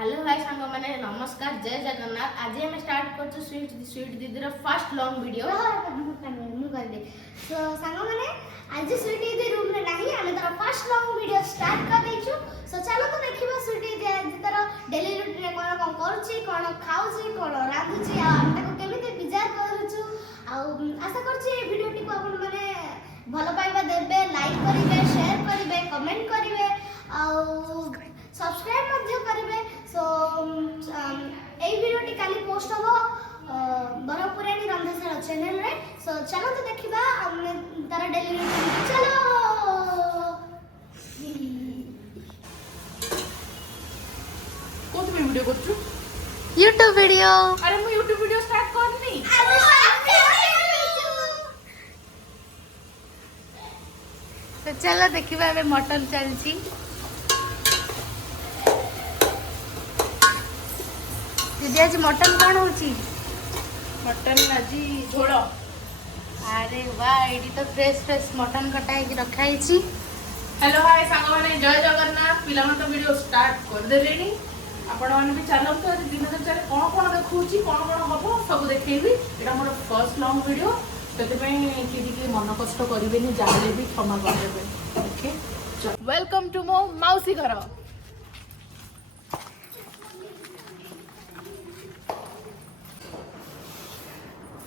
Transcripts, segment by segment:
Hello hi सांग मैंने नमस्कार जय जगन्नाथ। आज हम स्टार्ट कर स्वीट दीदी फर्स्ट लॉन्ग वीडियो सो सांग मैंने आज स्वीट दीदी रूम रे नहीं आमे तार फर्स्ट लॉन्ग वीडियो स्टार्ट कर देछु। सो चलो तो देखिबा स्वीट दीदी आज तार डेली रूटीन रे कोन कोन करछि, कोन खाउछि, कोन रांधुछि आ हम ताको केमिते बिजार करूछु। आ आशा करछि ए वीडियो टी को आपन माने भलो पाइबा देबे, लाइक करिवे, शेयर करिवे, कमेंट करिवे आ सब्सक्राइब मध्य करिवे। सो ए वीडियो टी काली पोस्ट हो बरपुरानी रंधशाला चैनल रे। सो चलो तो देखिबा हमने तारा डेली रूटीन। चलो को तुम वीडियो करछु YouTube वीडियो। अरे मु YouTube वीडियो स्टार्ट करनी। तो चलो देखिबा ଏବେ मटन चलची। दीदी आज मटन कौन होची? मटन आजी झोल। अरे वाह एडी तो फ्रेश मटन कटा है रखा है। हेलो हाय सांग मैंने जय जगन्नाथ। पिला मन तो वीडियो स्टार्ट कर देलेनी। आपण मन भी चलो तो दिन चले कौन कौन देखौची, कौन कौन हबो सब देखैबी। एटा मोर फर्स्ट लॉन्ग वीडियो तते पई कि मन कष्ट करिवेनी, जाले भी क्षमा कर देबे। ओके वेलकम टू मो माउसी घर।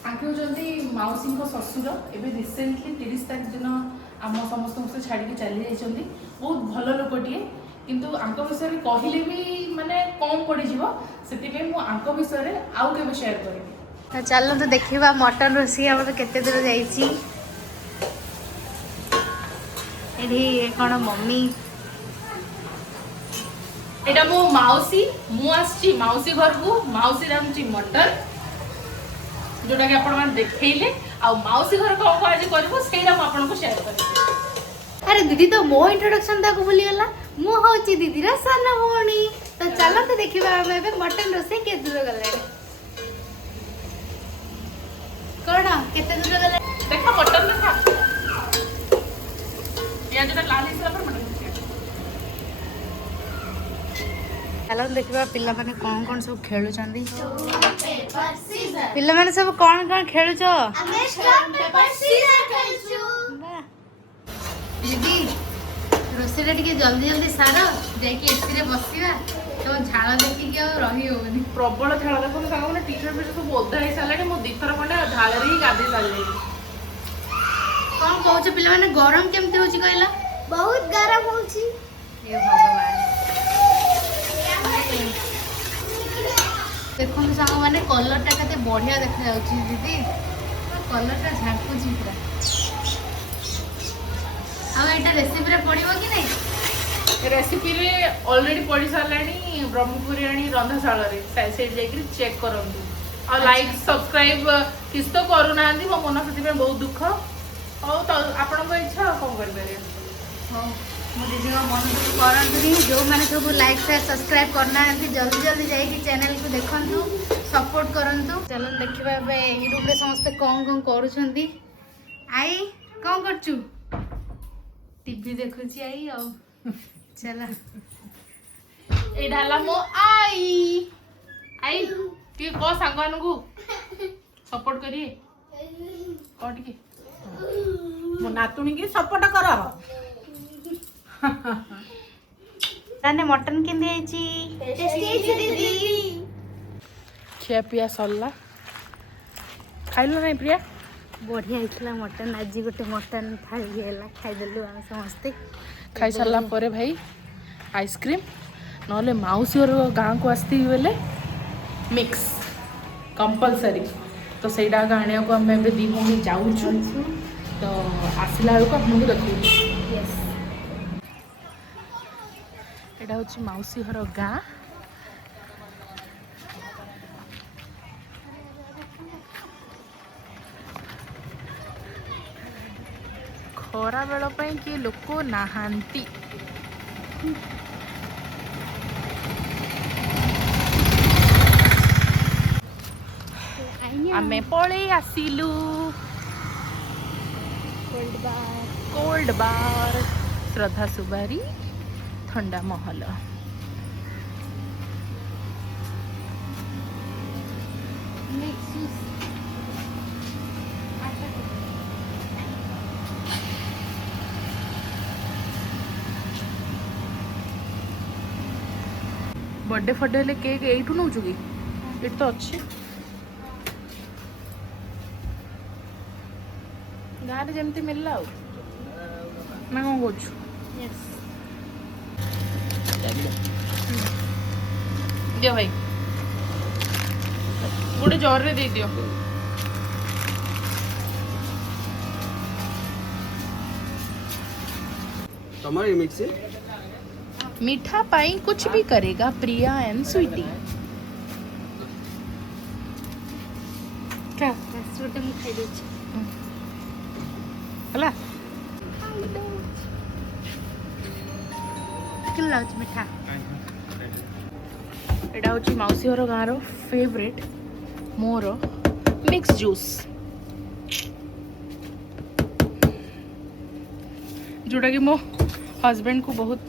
आंके होचंदी माउसी को ससुर। एबे रिसेंटली 30 तारिख दिन आम समस्त से छाड़ी चली जाइछंदी। बहुत भल लोकटिए किंतु आंक विषय में कहले भी माने कम पड़ी जीवो, सेति पे मु आंक विषय रे आउ केबे शेयर करबी। तो चलो तो देखिबा मटन रोसी हम तो केते दूर जाईची। एडी कोन मम्मी एटा मो माउसी, मु आछि माउसी घर को। माउसी रांची मटन जोटा कि आपण मान देखैले आ माउसी घर को आज करबो सेरा मु आपन को शेयर करबी। अरे दीदी तो मो इंट्रोडक्शन ताको भूली गला। मु होची दीदी रा सन भौणी। तो चलो तो देखिबा हम एबे मटन रोसी के दूर गले। कोन केते दूर गले देखा मटन देखा या जोटा लाल हिसला पर मटन। चलो देखिबा पिल्ला माने कोन सब खेलु चंदी। पिल्ला माने सब कोन खेलु छ? हमें स्टोन पेपर सीजर खेलछु। दीदी रोसेटा टिके जल्दी सार जाके एसी रे बसिबा। तो झाଳ देखि के रही होनी। प्रबल झाड़ देखो सांग मैंने टी शर्ट सब बोधा हो सारे मो दीथर खंडे झाड़े ही गाधे सारे। कौन कहूछ पिला माने गरम केमते होची कहला? बहुत गरम होची। हे भगवान देखो सांग माने कलर टा कते बढ़िया देखा जाउची दीदी। कलर टा झांकुची पूरा। अब एटा रेसिपी रे पड़िबो कि नहीं? रेसिपी रे ऑलरेडी पड़ी सारानी ब्रह्मपुराणी रंधशाला रे से जाके चेक करंतु। और लाइक सब्सक्राइब किस तो करू नांदी मो मन सति में बहुत दुख। और तो आपन को इच्छा कोन कर पारे। हां मो दीदी को मन दुख करंतु। जो माने सब लाइक शेयर सब्सक्राइब करना जल्दी जाइए चैनल को देखंतु, सपोर्ट करंतु। चलो देखिबा बे यूट्यूब रे समस्त कोन करूछंती। आई कोन करछु? टीवी देखुची आई। आ चला ए ढाला मो आई ती को सांगन को सपोर्ट करिए कोट के मो नातुणी के सपोर्ट करो। ताने मटन केंदे आइची? टेस्टी है दीदी। खिया पिया सरला खाइलो नहीं प्रिया? बढ़िया आइतला मटन। आज गोटे मटन थाली हैला खाइ देलु हम समस्त। खाई सारा पर भाई आइसक्रीम नले माउसी और गाँव को आसती बेले मिक्स कंपलसरी। तो सहीटा आने को आम दी भूमि जाऊँ तो आसला बेलू आपको देखिए। यहाँ हूँ माउसी घर गाँ। खरा बेल किए लोक नहांती। आमे पळे आसिलु कोल्ड बार श्रद्धा सुबारी ठंडा महल। बर्थडे फड्डे हेले केक एइठू नौचु कि एट तो अच्छी गाँव में जमती मिलला ना कौन कौच दियो भाई गोटे जर रे दे दियो तुम्हारे मिक्सी मीठा पाई कुछ भी करेगा प्रिया एंड स्वीटी क्या ଗୋଟେ ମୁଁ ଖାଇ ଦଉଛି ହେଲା କେମିତି ଲାଗୁଛି ମିଠା ଏଇଟା ହେଉଛି ମାଉସୀ ଘର ଗାଁର ଫେଭରେଟ୍ ମୋର ମିକ୍ସ ଜୁସ୍ जोटा कि मो हस्बैंड को बहुत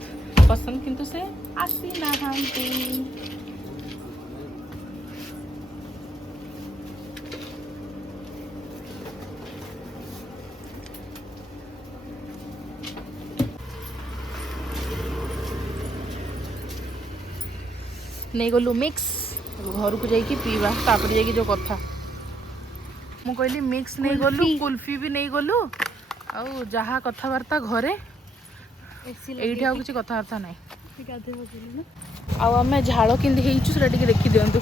पसंद किंतु से आसी ना नहीं गलु मिक्स घर को जाइए पीवा तापर जाइए जो कथा मु कहली मिक्स नहीं गलु कुल्फी भी नहीं गलु आउ जहाँ कथबार्ता घरे एठी आउ किसी कथबार्ता ना आउ झाड़ केंदी होता देखी दिंतु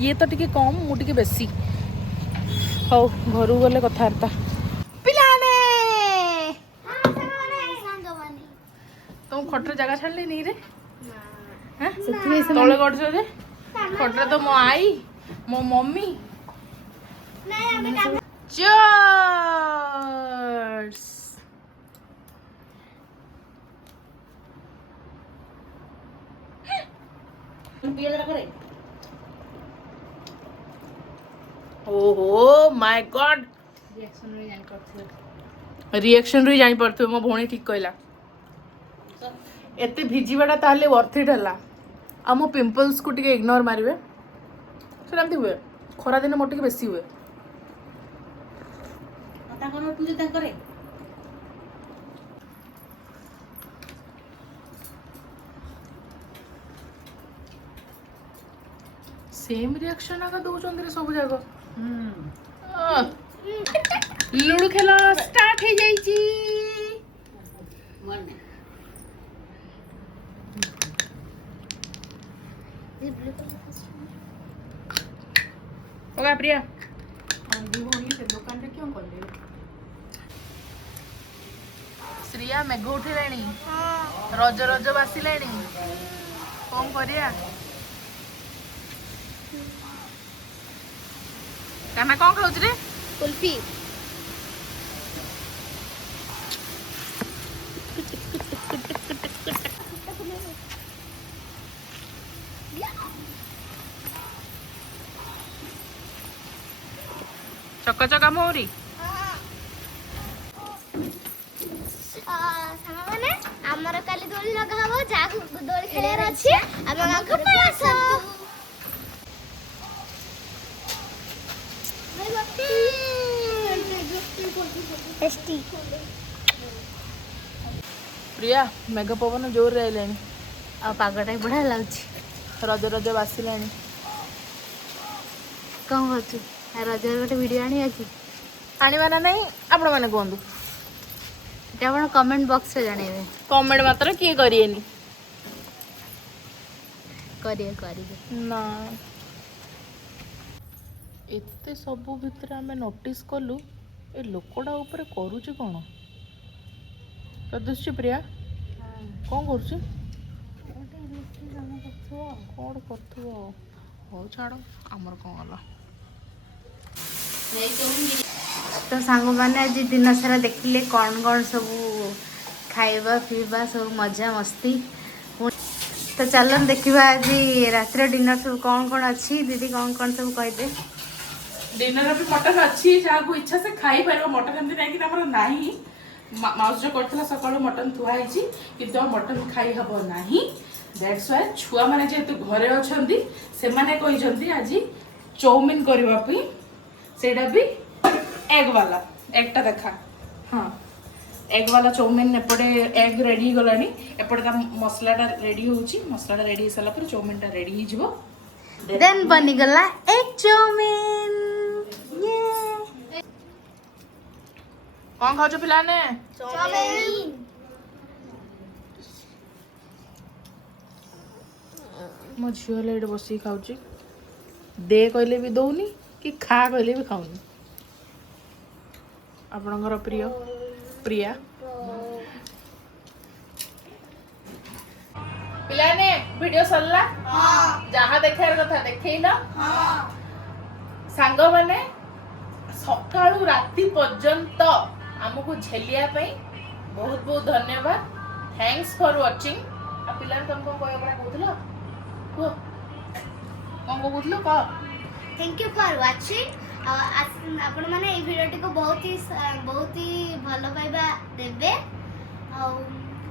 ये तो टिके कम मुझे बेसी हौ घर गले कथबार्ता पिलाने तुम खटर जगह छाड़ले नहीं रे तले गढ़ जे खटर तो मो आई मो मम्मी Cheers! ओहो माय गॉड रिएक्शन रे जानि परथु मो भौणी ठीक कहला एते भिजिबाटा ताले वर्थ इट हला आ मो पिंपल्स को टिके इग्नोर मारिबे सेटा एमती हुए खरा दिन मोटे बेसी हुए सेम रिएक्शन आका दउचंदी रे सब जागो लूडो खेला स्टार्ट हो जाइची ओगा प्रिया दी भौणी से दुकान रे क्यों करले श्रिया मेघ उठिलाणी रज रज बासिलाणी कौन करिया काना कौन खाउछ रे कुल्फी चका चका मोरी सामाने हमर काली दोली लगा हबो जा दोली खेलियार अछि हम गांको पास टेस्टी प्रिया मेघ पवन जोर रे आइलाणी ଆଉ ପାଗଟା ବି ବଢ଼ିଆ ଲାଗୁଛି रज रज बासिलाणी କ'ଣ କରୁଛୁ ରଜରେ ଗୋଟେ ଭିଡ଼ିଓ ଆଣିବା କି आनिबा ना नहीं आपण माने कहंदु ଏଇଟା ଆପଣ କମେଣ୍ଟ ବକ୍ସରେ ଜଣେଇବେ कमेंट मात्र किए करिएनी କରିବେ ना एते सब भितर आमे नोटिस कलु ए लोकड़ा ऊपर करूची कोन प्रदुष्टि प्रिया कौन करूची कौन करथुओ हो छाड़ो आमर कौन गला तो सांग मैंने आज दिन सारा देखिले कौन कौन सब खाइबा पीवा सब मजा मस्ती तो चलो देखा आज रात डिनर सब कौन कौन अच्छी दीदी कौन सब कहदे डिनर भी मटन अच्छी जहाँ को इच्छा से खाई पार मटन एमती नहीं कि नहीं माउस जो करथिला सकाळु मटन थुआ हिची किंतु मटन खाई हबो नाही दैट्स व्हाई छुआ माने जेतु घरे अछंदी से माने कहिजंती आज चाउमीन करबा पई सेडा भी एग वाला एकटा देखा हाँ एग वाला चाउमिन एपटे एग रेडी गलानी एपटे ता मसलाटा रेडी होउची मसलाटा रेडी हो साला पर चाउमिनटा रेडी ही जिवो देन बनी गला एग चाउमिन ये कौन खाओ पिलाने चाउमिन मो झील ये बस खाऊँ दे कहले भी दौनी कि खा कहले भी खाऊनी आपणकर प्रिय प्रिया पिलाने वीडियो सरला जहाँ देखार कथा देखैल सांग माने सकाळु राति पर्यंत आमको झेलिया पई बहुत बहुत धन्यवाद थैंक्स फॉर वाचिंग आ पिलाने तुमको कोय बड़ा कहथलो को कौन को कहथलो का थैंक यू फॉर वाचिंग आपण माने এই ভিডিওটি को बहुत ही भलो पाइबा देबे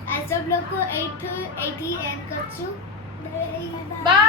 आज सब लोग को एट एंड करछु बाय